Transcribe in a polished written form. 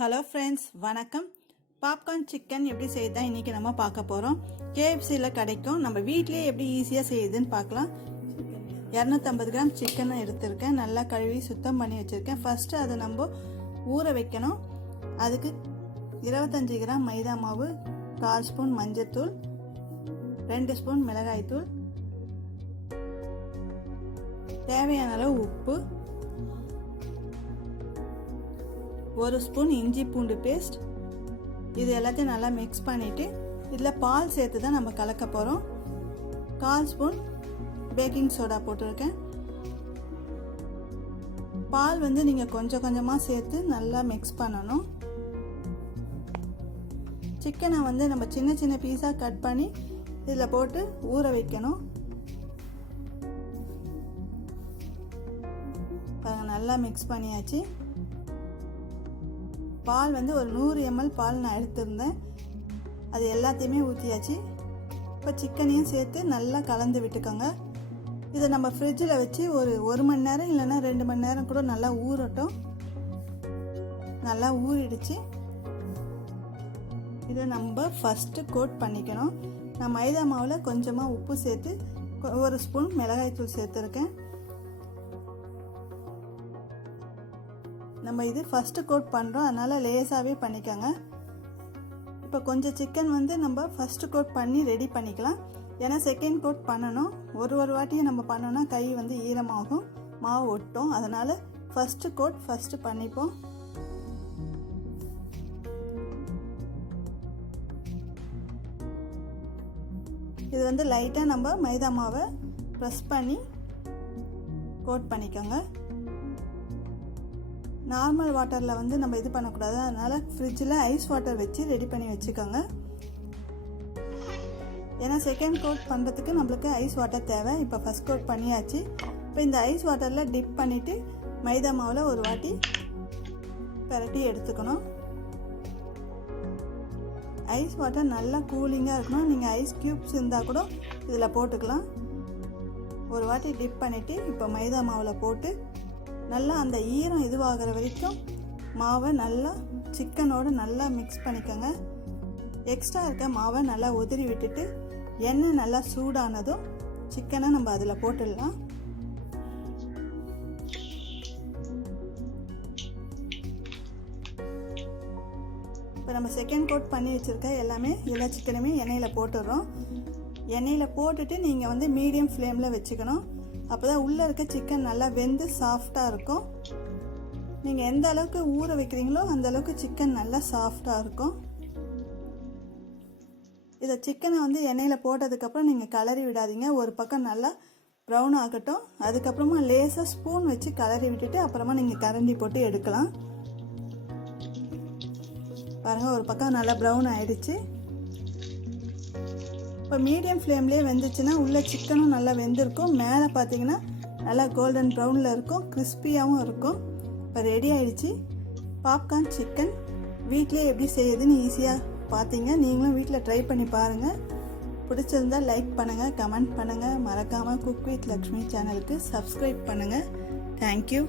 Hello friends, வணக்கம். Popcorn chicken எப்படி செய்யுதான் இன்றைக்கி நம்ம பார்க்க போகிறோம். கேஎஃப்சியில் கிடைக்கும். நம்ம வீட்டிலே எப்படி ஈஸியாக செய்யுதுன்னு பார்க்கலாம். 250 கிராம் சிக்கனை எடுத்திருக்கேன். நல்லா கழுவி சுத்தம் பண்ணி வச்சுருக்கேன். ஃபஸ்ட்டு அதை நம்ம ஊற வைக்கணும். அதுக்கு 25 கிராம் மைதா மாவு, 1/4 ஸ்பூன் மஞ்சள்தூள், 2 ஸ்பூன் மிளகாய்த்தூள், தேவையான அளவு உப்பு, 1 ஸ்பூன் இஞ்சி பூண்டு பேஸ்ட். இது எல்லாத்தையும் நல்லா மிக்ஸ் பண்ணிவிட்டு இதில் பால் சேர்த்து தான் நம்ம கலக்க போகிறோம். 1/4 ஸ்பூன் பேக்கிங் சோடா போட்டிருக்கேன். பால் நீங்கள் கொஞ்சம் கொஞ்சமாக சேர்த்து நல்லா மிக்ஸ் பண்ணணும். சிக்கனை நம்ம சின்ன சின்ன பீஸாக கட் பண்ணி இதில் போட்டு ஊற வைக்கணும். நல்லா மிக்ஸ் பண்ணியாச்சு. பால் ஒரு 100 ml பால் நான் எடுத்திருந்தேன். அது எல்லாத்தையுமே ஊற்றியாச்சு. இப்போ சிக்கனையும் சேர்த்து நல்லா கலந்து விட்டுக்கோங்க. இதை நம்ம ஃப்ரிட்ஜில் வச்சு ஒரு மணி நேரம் இல்லைன்னா 2 மணி நேரம் கூட நல்லா ஊறட்டும். நல்லா ஊறிடுச்சு. இதை நம்ம ஃபஸ்ட்டு கோட் பண்ணிக்கணும். நான் மைதா மாவில் கொஞ்சமாக உப்பு சேர்த்து 1 ஸ்பூன் மிளகாய்த்தூள் சேர்த்துருக்கேன். நம்ம இது ஃபஸ்ட்டு கோட் பண்ணுறோம், அதனால் லேசாகவே பண்ணிக்கோங்க. இப்போ கொஞ்சம் சிக்கன் நம்ம ஃபஸ்ட்டு கோட் பண்ணி ரெடி பண்ணிக்கலாம். ஏன்னா செகண்ட் கோட் பண்ணணும். ஒரு வாட்டியும் நம்ம பண்ணோன்னா கை ஈரமாகும், மாவு ஒட்டும். அதனால் ஃபஸ்ட்டு கோட் ஃபஸ்ட்டு பண்ணிப்போம். இது லைட்டாக நம்ம மைதா மாவை ப்ரெஸ் பண்ணி கோட் பண்ணிக்கோங்க. நார்மல் வாட்டரில் நம்ம இது பண்ணக்கூடாது. அதனால் ஃப்ரிட்ஜில் ஐஸ் வாட்டர் வச்சு ரெடி பண்ணி வச்சுக்கோங்க. ஏன்னா செகண்ட் கோட் பண்ணுறதுக்கு நம்மளுக்கு ஐஸ் வாட்டர் தேவை. இப்போ ஃபஸ்ட் கோட் பண்ணியாச்சு. இப்போ இந்த ஐஸ் வாட்டரில் டிப் பண்ணிவிட்டு மைதா மாவில் ஒரு வாட்டி பரட்டி எடுத்துக்கணும். ஐஸ் வாட்டர் நல்லா கூலிங்காக இருக்கணும். நீங்கள் ஐஸ் க்யூப்ஸ் இருந்தால் கூட இதில் போட்டுக்கலாம். ஒரு வாட்டி டிப் பண்ணிவிட்டு இப்போ மைதா மாவில் போட்டு நல்லா அந்த ஈரம் இதுவாகிற வரைக்கும் மாவை நல்லா சிக்கனோடு நல்லா மிக்ஸ் பண்ணிக்கோங்க. எக்ஸ்ட்ரா இருக்க மாவை நல்லா உதிரி விட்டுட்டு எண்ணெய் நல்லா சூடானதும் சிக்கனை நம்ம அதில் போட்டுடலாம். இப்போ நம்ம செகண்ட் கோட் பண்ணி வச்சுருக்க எல்லா சிக்கனுமே எண்ணெயில் போட்டுடுறோம். எண்ணெயில் போட்டுட்டு நீங்கள் மீடியம் ஃப்ளேமில் வச்சுக்கணும். அப்போ தான் உள்ளே இருக்க சிக்கன் நல்லா வெந்து சாஃப்டாக இருக்கும். நீங்கள் எந்த அளவுக்கு ஊற வைக்கிறீங்களோ அந்த அளவுக்கு சிக்கன் நல்லா சாஃப்டாக இருக்கும். இதை சிக்கனை எண்ணெயில் போட்டதுக்கப்புறம் நீங்கள் கலரி விடாதீங்க. ஒரு பக்கம் நல்லா ப்ரௌன் ஆகட்டும். அதுக்கப்புறமா லேசாக ஸ்பூன் வச்சு கலரி விட்டுட்டு அப்புறமா நீங்கள் கரண்டி போட்டு எடுக்கலாம். பாருங்கள், ஒரு பக்கம் நல்லா ப்ரௌன் ஆகிடுச்சு. இப்போ மீடியம் ஃப்ளேம்லேயே வெந்துச்சுன்னா உள்ளே சிக்கனும் நல்லா வெந்திருக்கும். மேலே பார்த்தீங்கன்னா நல்லா கோல்டன் ப்ரௌனில் இருக்கும், கிறிஸ்பியாகவும் இருக்கும். இப்போ ரெடி ஆகிடுச்சு பாப்கார்ன் சிக்கன். வீட்டிலே எப்படி செய்யுதுன்னு ஈஸியாக பார்த்தீங்க. நீங்களும் வீட்டில் ட்ரை பண்ணி பாருங்கள். பிடிச்சிருந்தால் லைக் பண்ணுங்கள், கமெண்ட் பண்ணுங்கள். மறக்காமல் குக் வித் லக்ஷ்மி சேனலுக்கு சப்ஸ்கிரைப் பண்ணுங்கள். தேங்க்யூ.